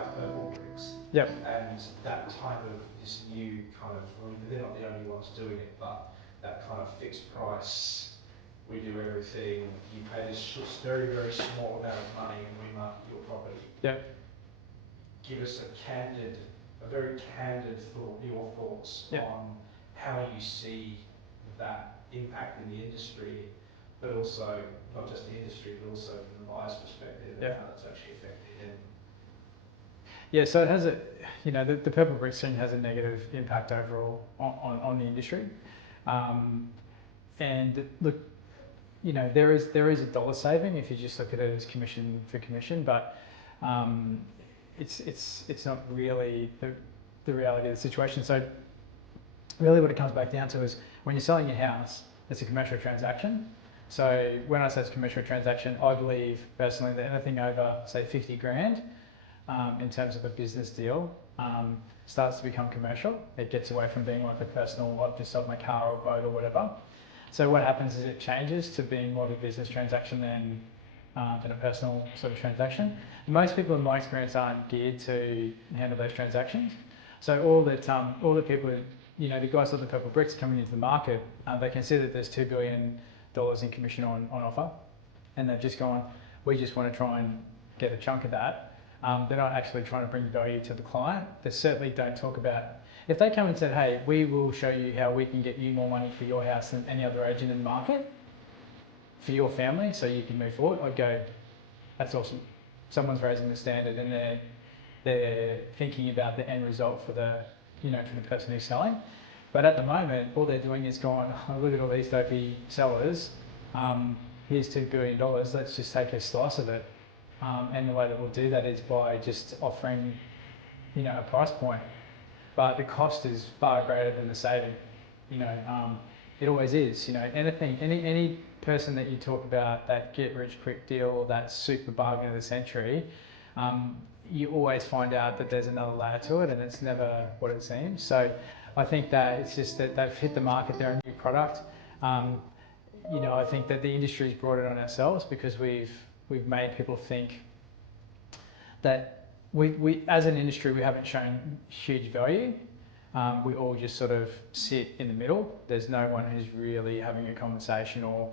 about purple bricks. Yep. And that type of this new kind of, I mean, they're not the only ones doing it, but that kind of fixed price, we do everything, you pay this very, very small amount of money and we market your property. Yep. Give us a very candid thought, your thoughts Yep. on how you see that impact in the industry, but also not just the industry, but also from the buyer's perspective and how that's actually affected them. Yeah, so it has the purple brick scheme has a negative impact overall on the industry. And look, there is a dollar saving if you just look at it as commission for commission, but it's not really the reality of the situation. So really what it comes back down to is when you're selling your house, it's a commercial transaction. So when I say it's a commercial transaction, I believe personally that anything over, say, 50 grand in terms of a business deal starts to become commercial. It gets away from being like a personal, I've just sold my car or boat or whatever. So what happens is it changes to being more of a business transaction than a personal sort of transaction. Most people in my experience aren't geared to handle those transactions. So all the people, the guys with the purple bricks coming into the market, they can see that there's $2 billion in commission on offer. And they've just gone, we just want to try and get a chunk of that. They're not actually trying to bring value to the client. They certainly don't talk about, if they come and said, hey, we will show you how we can get you more money for your house than any other agent in the market, for your family, so you can move forward, I'd go, that's awesome. Someone's raising the standard and they're thinking about the end result for the person who's selling. But at the moment, all they're doing is going, oh, look at all these dopey sellers. Here's $2 billion. Let's just take a slice of it. And the way that we'll do that is by just offering, a price point. But the cost is far greater than the saving. It always is. Any person that you talk about that get rich quick deal or that super bargain of the century, you always find out that there's another layer to it, and it's never what it seems. So I think that it's just that they've hit the market, they're a new product. I think that the industry's brought it on ourselves because we've made people think that we as an industry, we haven't shown huge value. We all just sort of sit in the middle. There's no one who's really having a conversation or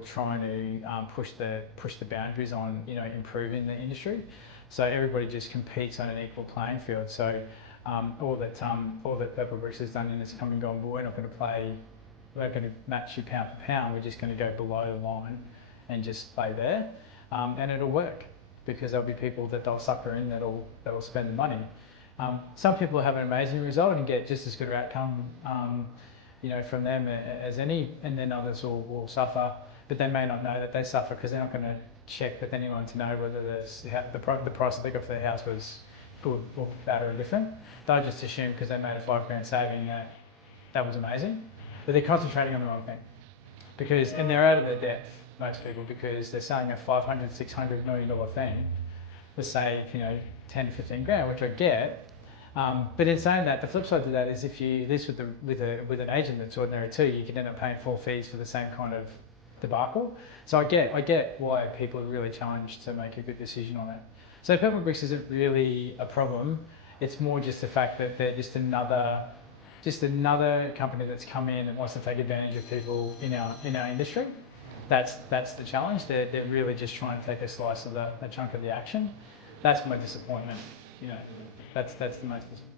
trying to push the boundaries on improving the industry. So everybody just competes on an equal playing field. So all that Purple Bricks has done is come and gone, but we're not going to match you pound for pound. We're just going to go below the line and just play there, and it'll work because there'll be people that they'll sucker in that'll spend the money. Some people have an amazing result and get just as good an outcome, from them as any, and then others will suffer, but they may not know that they suffer because they're not going to check with anyone to know whether the price they got for their house was good or bad or different. They'll just assume because they made a $5 grand saving that was amazing, but they're concentrating on the wrong thing and they're out of their depth, most people, because they're selling a $500-600 million thing for say 10 to 15 grand, which I get. But in saying that, the flip side to that is if you this with an agent that's ordinary too, you can end up paying full fees for the same kind of debacle. So I get why people are really challenged to make a good decision on it. So Purple Bricks isn't really a problem. It's more just the fact that they're just another company that's come in and wants to take advantage of people in our industry. That's the challenge. They're really just trying to take a slice of that chunk of the action. That's my disappointment. That's the most disappointing.